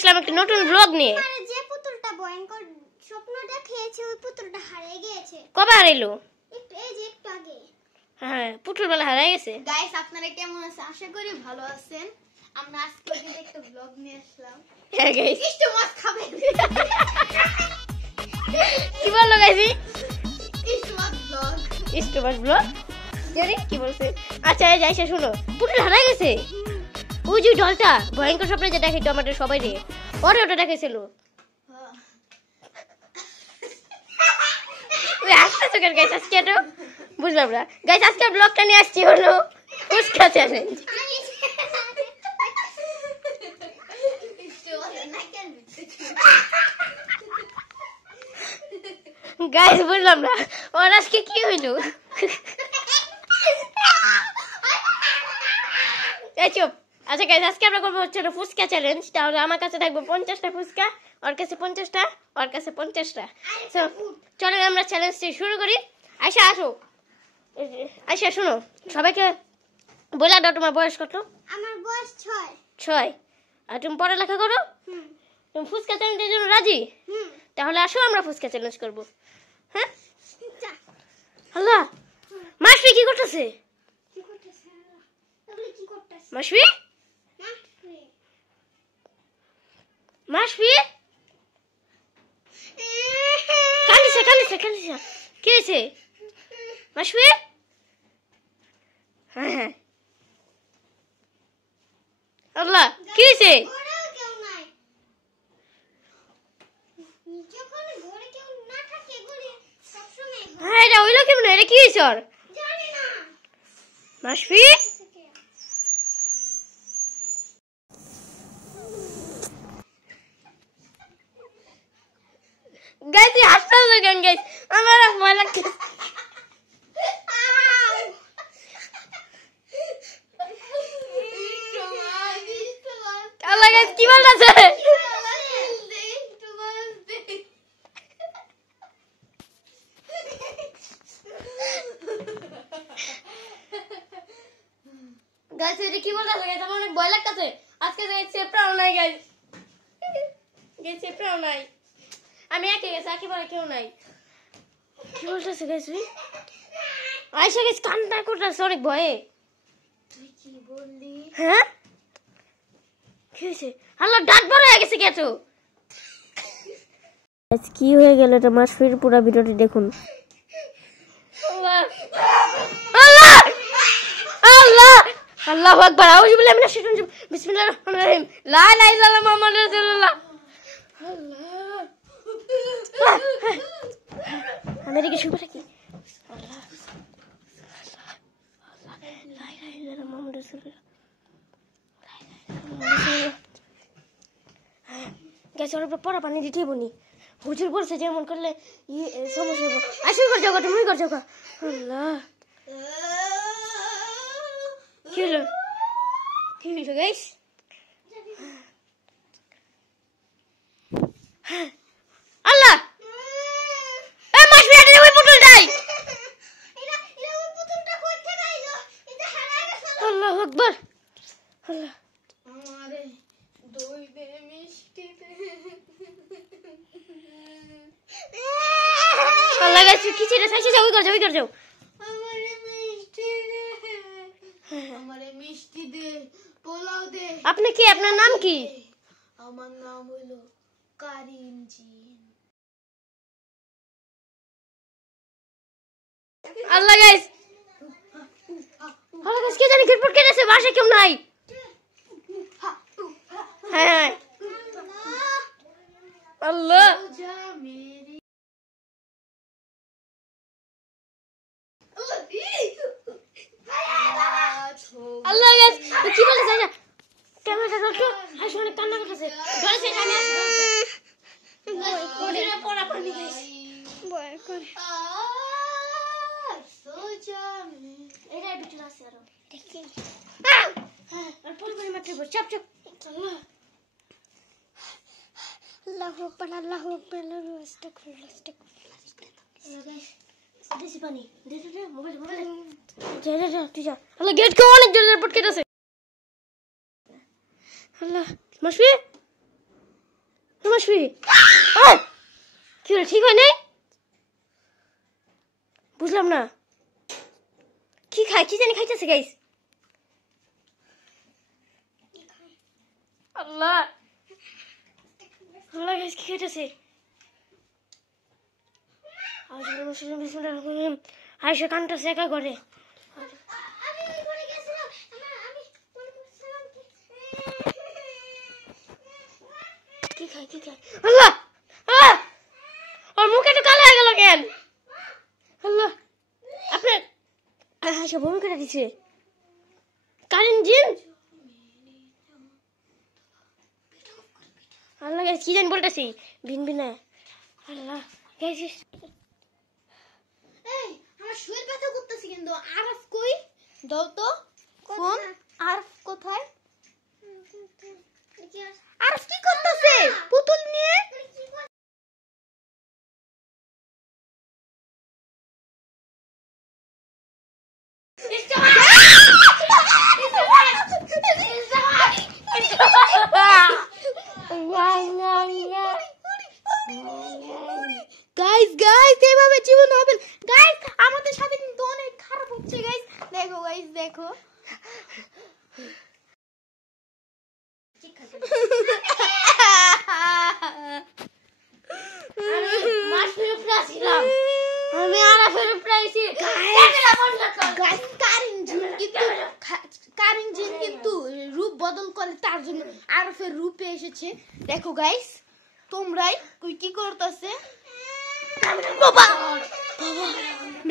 আসলাম একটা নতুন ব্লগ নিয়ে। আরে যে পুতুলটা ভয়ঙ্কর স্বপ্ন দেখিয়েছে ওই পুতুলটা হারিয়ে গিয়েছে। কবে হারাইলো? এই যে একটু আগে। হ্যাঁ পুতুল বেলা হারিয়ে গেছে। গাইস আপনারা কেমন আছেন? আশা করি ভালো আছেন। আমরা আজকে একটা ব্লগ নিয়ে আসলাম। হ্যাঁ গাইস মিষ্টি মাছ খাবেন। কি বললো গাইস? মিষ্টি মাছ ব্লগ। ইস্টমাস ব্লগ জানি কি বলছে। আচ্ছা এই যাইছে শুনো, পুতুল হারাই গেছে। ওই যে ডলটা ভয়ঙ্কর স্বপ্নে যে দেখাইতো আমাদের সবাই রে, ওরে ওটা দেখাইছিল। ওই আসতেছো কেন গাইস? আজকে তো বুঝলাম না গাইস। আজকে ব্লগটা নিয়ে আসছি হলো ফুচকা চ্যালেঞ্জ। গাইস বুঝলাম না ওর আজকে কি হইলো। এই চুপ। আচ্ছা গাইস আজকে আমরা করবো হচ্ছে ফুচকা চ্যালেঞ্জ। তাহলে আমার কাছে থাকবে 50টা ফুচকা, ওর কাছে 50টা, ওর কাছে 50টা। চলেন আমরা চ্যালেঞ্জটি শুরু করি। আয়শা আসো। আয়শা শুনো, সবাইকে বলে দাও তোমার বয়স কত? আমার বয়স 6। 6। আর তুমি পড়ালেখা করো? তুমি ফুচকা চ্যালেঞ্জের জন্য রাজি? তাহলে আসো আমরা ফুচকা চ্যালেঞ্জ করবো। হ্যাঁ আল্লাহ, মাসফি কি করতেছে? মাসফি মাসফি কান্দিছে কান্দিছে কান্দিছে। কি হয়েছে মাসফি? হ্যাঁ হ্যাঁ আল্লাহ কি হয়েছে? হ্যাঁ এটা হইলো কেমন? এটা কি হয়েছে ওর? মাসফি গাইস হাসতেছে কেন গাইস? আমার ভয় লাগছে। আল্লাহ গাইস কি বলতেছে? গাইস এটা কি বলতেছে গাইস? আমার অনেক ভয় লাগতেছে। আজকে গাইস সেপ্রাও নাই গাইস। গাইস সেপ্রাও নাই। আমি একে গেছি, একেবারে কেউ নাই। কি বলতেছে গাইস? আয়শা গাইস কান্না করতেছে অনেক ভয়ে। তুই কি বললি? হ্যাঁ কি হয়েছে? আল্লাহ দাঁত বড় হয়ে গেছে গেছো। কি হয়ে গেল এটা? মাসফির পুরো ভিডিওটি দেখুন। আল্লাহ আল্লাহ আল্লাহ আল্লাহু আকবার। আউযু বিল্লাহি মিনাশ শাইতানির রাজিম। বিসমিল্লাহির রহমানির রহিম। লা ইলাহা ইল্লাল্লাহ মুহাম্মাদুর রাসূলুল্লাহ। আল্লাহ আমি এদিকে শুনবো নাকি? আল্লাহ লা ইলাহা ইল্লাল্লাহ মুহাম্মাদুর রাসূলুল্লাহ। গ্যাস ওর উপর পড়া পানি দিতেই বনি। হুজুর বলছে যেমন করলে সমস্যা হবে। আসি কর যাও, তুমি কর যাও। আল্লাহ কি হলো? কি হলো গাইস? আল্লাহ এ মাসবি এটা ওই পুতুলটাই। এটা ওই পুতুলটা কই থেকে আইলো? এটা হারায় গেছে। আল্লাহু আকবার। আল্লাহ আমারে দই দে মিষ্টি দে। আল্লাহ গাইস কি ছিল? সাইসে যাও, ওই কর যাও। আমারে মিষ্টি দে। আমারে মিষ্টি দে, পোলাও দে। আপনি কি? আপনার নাম কি? আমার নাম হলো কারিমজিন। আল্লাহ গাইস কে জানি রিপোর্ট কেটেছে, বাসে কেউ নাই। হ্যাঁ আল্লাহ আল্লাহ গাইস কি বলে যায় না? ক্যামেরাটা ধরো। হাসি অনেক কান্না করতেছে। ধরেছে কানে আসে। ওরে পড়া পানি গাইস ভয় করে। এটা ভিতরে আছে আরো দেখি। হ্যাঁ আর পড়ে পড়ে মাত্র চাপ চাপ। আল্লাহ আল্লাহু আকবার আল্লাহু আকবার আল্লাহু আস্তাগফিরুল্লাহ আস্তাগফিরুল্লাহ। গাইস দেশি পানি দে মোবাইল যা তুই যা। আল্লাহ গেট কে অনেক জোরে রিপোর্ট কেটেছে। আল্লাহ মাসফি তোমার শুই কি হলো, ঠিক হয় নাই? বুঝলাম না কি খায়, কি জানি খাইতেছে গাইস। আল্লাহ আল্লাহ গাইস, কি খাইতেছে? আয়সা কানটাছে একা করে। কি খায় কি খায়? আল্লাহ ওর মুখ একটু কালো হয়ে গেল কেন? আল্লাহ আপনার আয়সা বমি করে দিচ্ছে। কারেন্ট জিন। আল্লাহ গাইস, কি জানি বলতেছি ভিন ভিনা। আল্লাহ গাইস, এই আমার শুয়ে ব্যথা করতেছি কিন্তু। আরফ কই? দাও তো ফোন। আরফ কোথায়? আরফ কি করতেছে পুতুল নিয়ে? গাইস গাইস এভাবে জীবন হবে গাইস। আমাদের সাথে কিন্তু অনেক খারাপ হচ্ছে গাইস। দেখো গাইস দেখো। আমি আরাফের উপরে আইছি। কারেন্ট জিন কিন্তু রূপ বদল করে, তার জন্য আরফের রূপে এসেছে। দেখো গাইস তোমরাই কি করতেছে।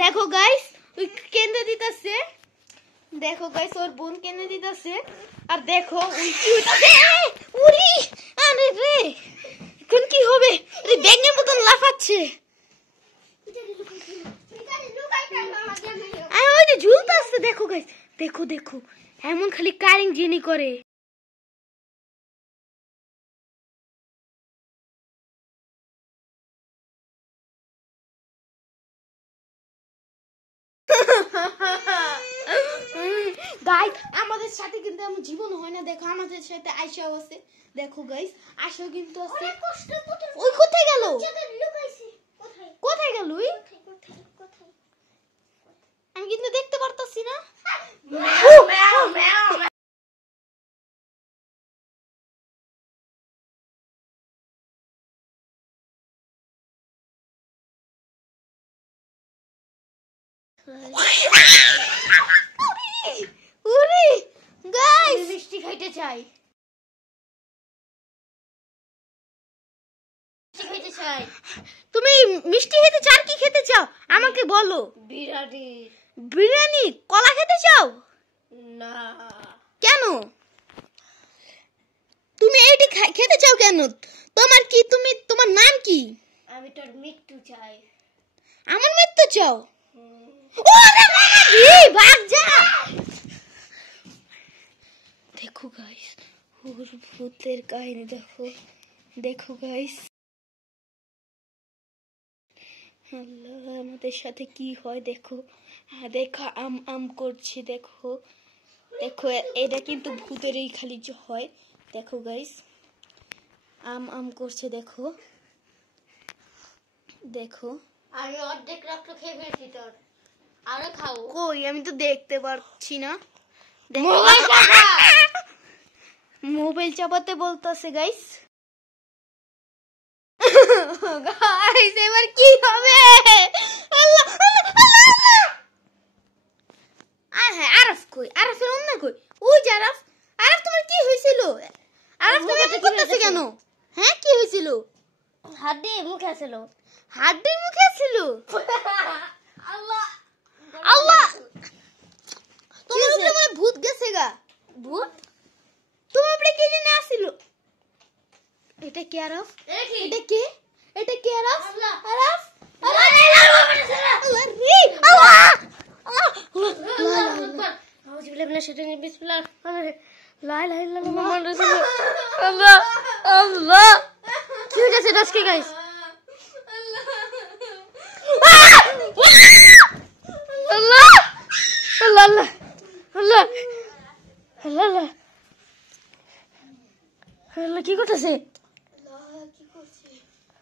দেখো গাইস ওই কেন্দ্রে দিতেছে। দেখো গাইস ওর বোন কেন্দ্রে দিতেছে। আর দেখো ওই কি হইতাছে। উরি আরে রে, এখন কি হবে? আরে ব্যাঙের মতন লাফাচ্ছে। আরে ওই যে ঝুলতাছে। দেখো গাইস দেখো দেখো, এমন খালি কারেন্ট জিনি করে। গাইস আমাদের সাথে কিন্তু এমন জীবন হয় না। দেখো আমাদের সাথে আয়শাও আছে। দেখো গাইস আয়শাও কিন্তু আছে। ওই কোথায় গেল? কোথায় গেল? আমি কিন্তু দেখতে পারতাছি না। উরি গাইস মিষ্টি খাইতে চাই, খেতে চাই। তুমি মিষ্টি খেতে চাও? কি খেতে চাও আমাকে বলো। বিরিয়ানি। বিরিয়ানি? কলা খেতে চাও? না। কেন? তুমি এইটা খেতে চাও কেন? তোমার কি, তোমার নাম কি? আমি তোর মৃত্যু চাই। আমার মৃত্যু চাও? ওরে বাবা, ভাগ যা। দেখো গাইস ওর ভূতের কাহিনী দেখো। দেখো গাইস আল্লাহ আমাদের সাথে কি হয় দেখো। দেখো আম আম করছে। দেখো দেখো এটা কিন্তু ভূতেরই খালি হয়। দেখো গাইস আম আম করছে। দেখো দেখো আমি অর্ধেক রক্ত খেয়ে ফেলছি তোর, আরো খাও। কই আমি তো দেখতে পাচ্ছি না। মোবাইল চাপাতে বলতেছে গাইস। গাইস এবার কি হবে? আল্লাহ আল্লাহ আল্লাহ। হ্যাঁ আরফ কই? আরফের অন্য কই? ওই যে আরফ। আরফ তোমার কি হয়েছিল? আরফ তুমি এমন করতেছে কেন? হ্যাঁ কি হয়েছিল? হাড্ডি মুখে ছিল। হাড্ডি মুখে ছিল? আল্লাহ আল্লাহ তোমার উপরে মনে ভূত গেছে গা। ভূত? তোমার উপরে কে জানে আসিল? এটা কি আরফ? এটা কে? এটা কি আরফ? আরফ কি হয়ে গেছে দশকে গাইস? আল্লাহ আল্লাহ আল্লাহ আল্লাহ আল্লাহ আল্লাহ আল্লাহ কি করতেছে?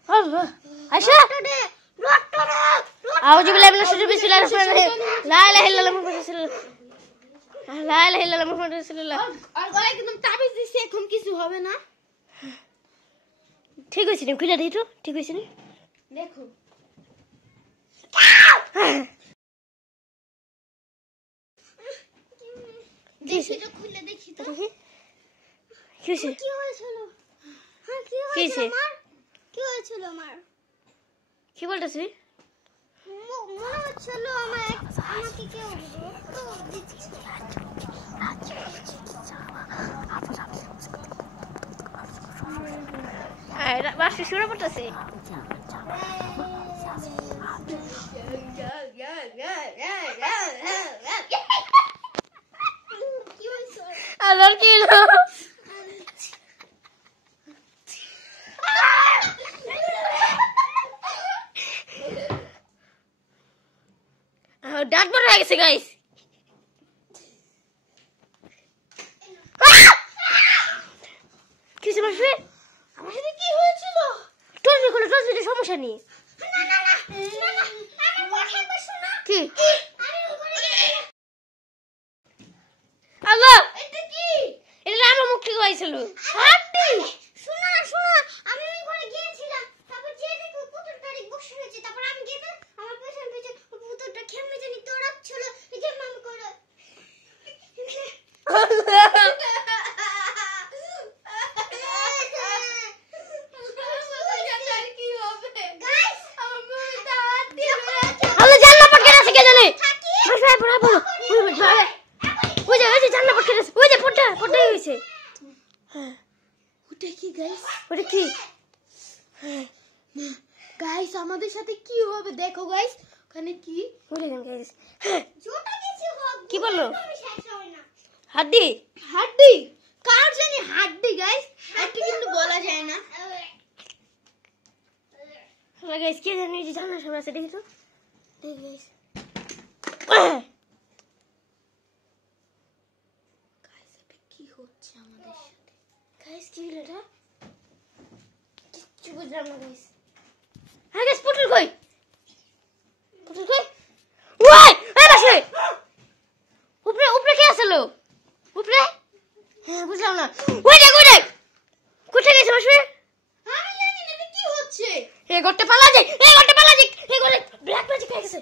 আল্লাহ আয়শা আউযু বিল্লাহি মিনাশ শাইতানির বিসমিল্লাহির রহমানির রহিম লা ইলাহা ইল্লাল্লাহ মুহাম্মাদুর রাসূলুল্লাহ লা ইলাহা ইল্লাল্লাহ মুহাম্মাদুর রাসূলুল্লাহ আর গলায় একদম তাবিজ দিছে এখন কিছু হবে না ঠিক হইছে নি খুলে দেই তো ঠিক হইছে নি দেখো দেখি তো খুলে দেখি তো কি হইছে কি হয়েছিল হ্যাঁ কি কি হইছে কি হয়েছিল আমার কি বলতাছিস মনে হচ্ছিল আমাকে কেউ দিচ্ছে বাসে শুরু করতেছে আল্লাহর কি হলো দাঁত বড় হয়ে গেছে গাইস কিছু মাসবে আমার সাথে কি হয়েছিল টর্চে খোলো টর্চে সমস্যা নেই না না না আমি কথা বলছো না কি আমি ওখানে গেছি আল্লাহ এটা কি এটা আমার মুখ থেকে হয়েছিল হাড্ডি শোনা শোনা আমি ওই ঘরে গিয়েছিলাম তারপর যে দেখো পুতুল তারিখ বসে হয়েছে তারপর আমি গিয়ে আমার পেছন পেছন পুতুলটা কেমনে জানি দৌড়াচ্ছিল এই যে মাম করে আল্লাহ জান্নাত পাকে আছে কে জানে বাসায় পড়া বলো ওই যে জান্নাত পাকে আছে ওই যে পড়া হইছে ওটা কি গাইস ওটা কি গাইস আমাদের সাথে কি হবে দেখো গাইস ওখানে কি বলে দেন গাইস জোটা কিছু হোক কি বললো আমি শেষ হই না হাড্ডি হাড্ডি কার জানি হাড্ডি গাইস হাড্ডি কিন্তু বলা যায় না আল্লাহ গাইস কে জানে যে জান্নাত সব আছে দেখি তো দেখি গাইস গাইস এটা কি হচ্ছে আমাদের সাথে গাইস কি হলো এটা কিচ্ছু বুঝলাম না গাইস হ্যাঁ গাইস পুতুল কই ওই বাসে উপরে কে আসলো উপরে হ্যাঁ বুঝলাম না ওই দেখ কোথায় গেছে বাসে আমি জানি না এটা কি হচ্ছে এই ঘরটা পালা যায় এই ঘরে ব্ল্যাক ম্যাজিক হয়ে গেছে